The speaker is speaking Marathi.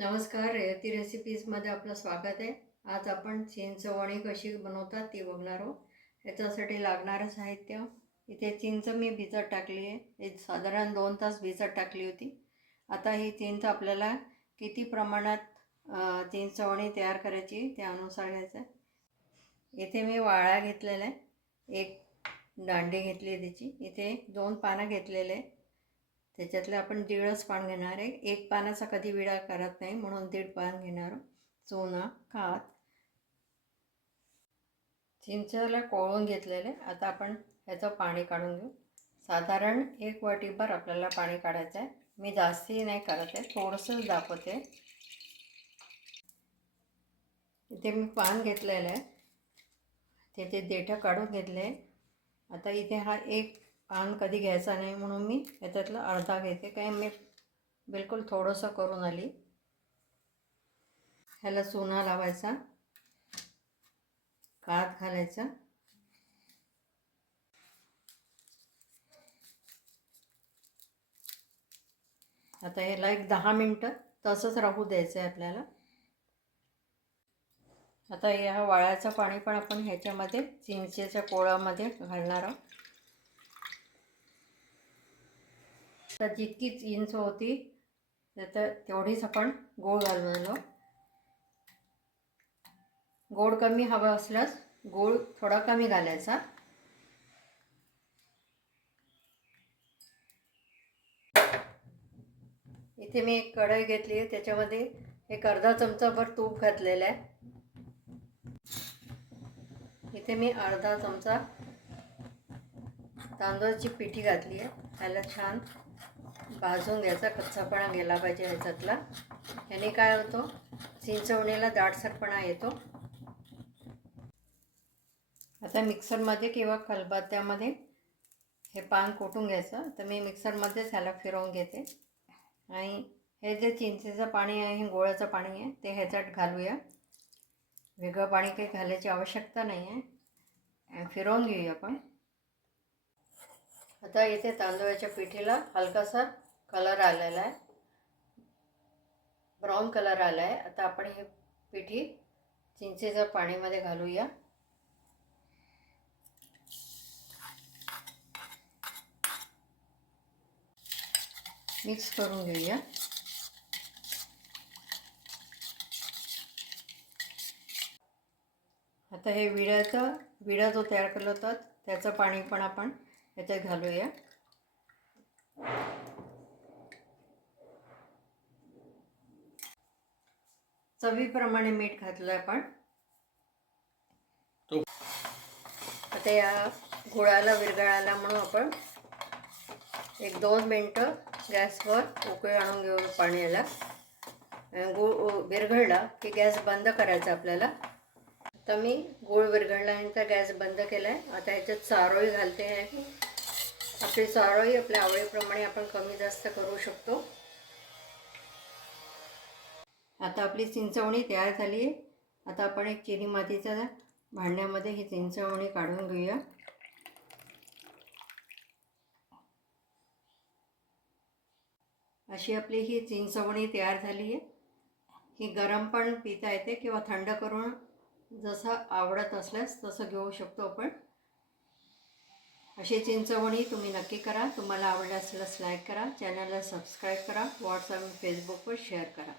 नमस्कार, रेवती रेसिपीजमध्ये आपलं स्वागत आहे. आज आपण चिंचवणी कशी बनवतात ती बघणार आहोत. याच्यासाठी लागणारं साहित्य, इथे चिंच मी भिजत टाकली आहे. एक साधारण 2 तास भिजत टाकली होती. आता ही चिंच आपल्याला किती प्रमाणात चिंचवणी तयार करायची त्यानुसार घ्यायचं आहे. इथे मी वाळा घेतलेला आहे, एक दांडी घेतली आहे त्याची. इथे 2 पानं घेतलेले आहे, त्याच्यातले आपण 1.5 पान घेणार आहे. एक पानाचा कधी विडा करत नाही म्हणून 1.5 पान घेणार. चुना, कात, चिंचेला कोळून घेतलेले. आता आपण ह्याचं पाणी काढून घेऊ. साधारण 1 वाटीभर आपल्याला पाणी काढायचं आहे. मी जास्ती नाही करत आहे, थोडंसंच दाखवते. इथे मी पान घेतलेलं आहे, त्याचे देठं काढून घेतले. आता इथे हा एक पान कधी घ्यायचा नाही म्हणून मी याच्यातलं अर्धा घेते, काही मी बिलकुल थोडंसं करून आली. ह्याला चुना लावायचा, कात घालायचा. आता ह्याला एक 10 मिनटं तसंच राहू द्यायचं आहे आपल्याला. आता या वाळ्याचं पाणी पण आपण ह्याच्यामध्ये चिंचेच्या कोळामध्ये घालणार आहोत. तर जितकी चिंच होती तेवढीच आपण गूळ घालून. गोड कमी हवा असल्यास गूळ थोडा कमी घालायचा. इथे मी एक कढई घेतली आहे, त्याच्यामध्ये एक अर्धा चमचाभर तूप घातलेलं आहे. इथे मी अर्धा चमचा तांदूळाची पिठी घातली आहे. ह्याला छान भाजून घ्यायचा, कच्चापणा गेला पाहिजे ह्याच्यातला. ह्याने काय होतं, चिंचवणीला दाटसरपणा येतो. आता मिक्सरमध्ये किंवा खलबत्त्यामध्ये हे पान कुटून घ्यायचं. तर मी मिक्सरमध्येच ह्याला फिरवून घेते आणि हे जे चिंचेचं पाणी आहे, हे गोळ्याचं पाणी आहे, ते ह्याच्यात घालूया. वेगळं पाणी काही घालायची आवश्यकता नाही आहे. फिरवून घेऊया आपण. आता इथे तांदूळाच्या पिठीला हलकासा कलर आलेला आहे, ब्राऊन कलर आला आहे. आता आपण हे पिठी चिंचेच्या पाण्यामध्ये घालूया. मिक्स करून घेऊया. आता हे विडा जो तयार केला होता त्याचं पाणी पण आपण याच्यात घालूया. चवीप्रमाणे मीठ घातलं आपण. आता या गुळाला विरघळायला म्हणून आपण एक 2 मिनटं गॅसवर उकळी आणून घेऊ पाण्याला. गूळ विरघळला की गॅस बंद करायचा आपल्याला. आता मी गूळ विरघळल्यानंतर गॅस बंद केला आहे. आता ह्याच्यात चारोळी घालते आहे. आपली चारोळी आपल्या आवडीप्रमाणे आपण कमी जास्त करू शकतो. आता आपली चिंचवणी तयार झाली आहे. आता आपण एक चिनी मातीच्या भांड्यामध्ये ही चिंचवणी काढून घेऊया. अशी आपली ही चिंचवणी तयार झाली आहे. ही गरम पण पिता येते किंवा थंड करून जसं आवडत असल्यास तसं घेऊ शकतो आपण. अशी चिंचवणी तुम्ही नक्की करा. तुम्हाला आवडलं असल्यास लाईक करा, चॅनलला सबस्क्राईब करा, व्हॉट्सअप फेसबुकवर शेअर करा.